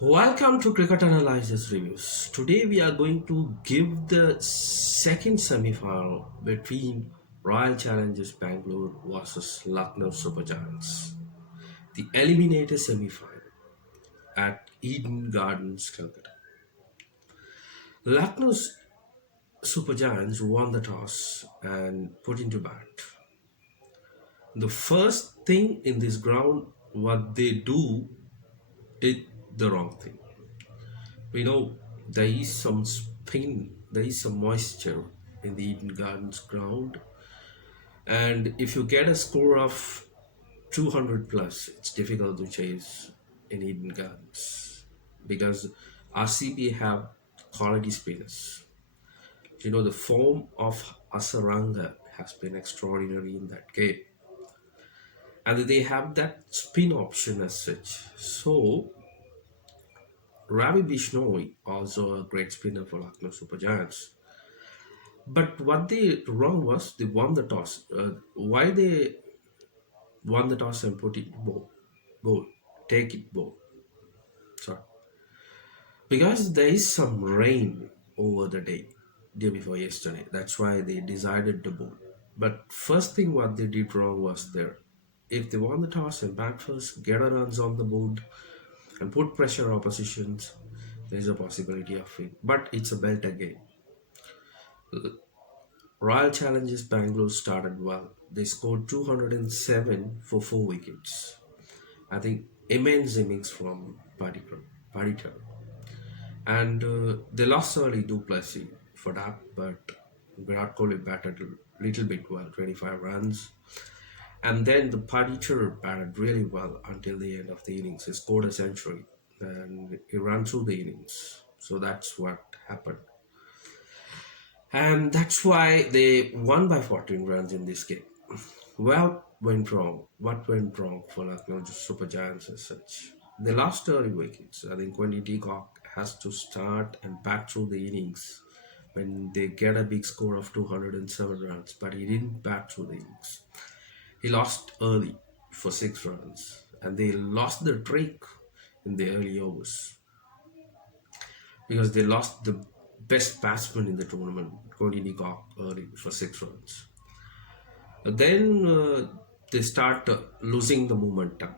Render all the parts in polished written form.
Welcome to Cricket Analysis Reviews. Today we are going to give the second semi-final between Royal Challengers Bangalore versus Lucknow Super Giants. The eliminator semi-final at Eden Gardens, Calcutta. Lucknow's Super Giants won the toss and put into bat. The first thing in this ground, what they do is the wrong thing. We know there is some spin, there is some moisture in the Eden Gardens ground, and if you get a score of 200 plus, it's difficult to chase in Eden Gardens because RCB have quality spinners. The form of Asaranga has been extraordinary in that game, and they have that spin option as such. So Ravi Bishnoi, also a great spinner for Lucknow Super Giants. But what they wrong was they won the toss. Why they won the toss and put it bowl, take it bowl. Sorry, because there is some rain over the day before yesterday. That's why they decided the bowl. But first thing what they did wrong was there. If they won the toss and bat first, get a runs on the board, and put pressure oppositions, there is a possibility of win. But it's a belter game. Royal Challengers Bangalore started well. They scored 207 for 4 wickets. I think immense innings from Padikkar. And they lost early Duplessis for that, but Virat Kohli batted a little bit well, 25 runs. And then the Padikkar batted really well until the end of the innings. He scored a century and he ran through the innings. So that's what happened. And that's why they won by 14 runs in this game. Well, went wrong. What went wrong for Lucknow Super Giants as such? They lost early wickets. I think Quinty Deacock has to start and bat through the innings when they get a big score of 207 runs, but he didn't bat through the innings. He lost early for 6 runs, and they lost the trick in the early overs because they lost the best batsman in the tournament, Cody Deacock, early for 6 runs. Then they start losing the momentum,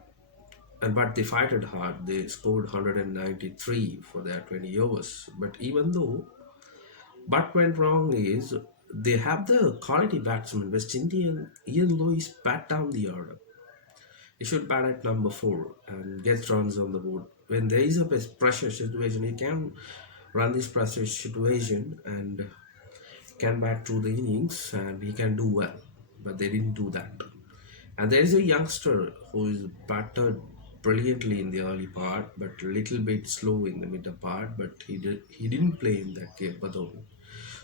but they fight it hard. They scored 193 for their 20 overs. But even though, what went wrong is they have the quality batsman. West Indian Ian Lewis bat down the order. He should bat at number 4 and get runs on the board. When there is a pressure situation, he can run this pressure situation and can bat through the innings and he can do well. But they didn't do that. And there is a youngster who is batted brilliantly in the early part, but a little bit slow in the middle part. But he didn't play in that game, Badoni.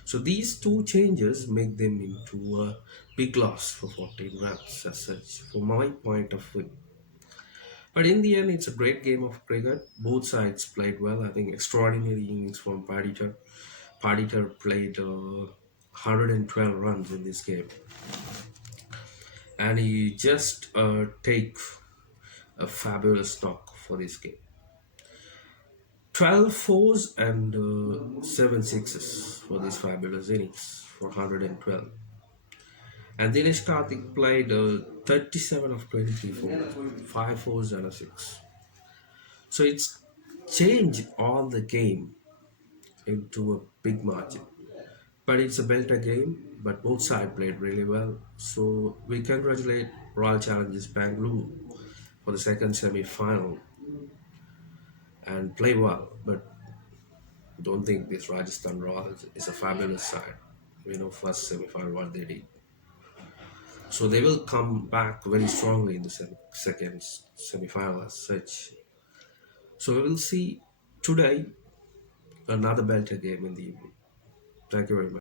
So these two changes make them into a big loss for 14 runs as such, from my point of view. But in the end, it's a great game of cricket. Both sides played well. I think extraordinary innings from Padikkar. Padikkar played 112 runs in this game. And he just take a fabulous knock for this game. 12 fours and 7 sixes for this fabulous innings for 112. And Dinesh Karthik played 37 of 23 fours, 5 fours and a 6. So it's changed all the game into a big margin. But it's a belter game, but both sides played really well. So we congratulate Royal Challengers Bangalore for the second semi-final and play well. But don't think this Rajasthan Royals is a fabulous side. First semi-final what they did. So they will come back very strongly in the second semi-final as such. So we will see today another belter game in the evening. Thank you very much.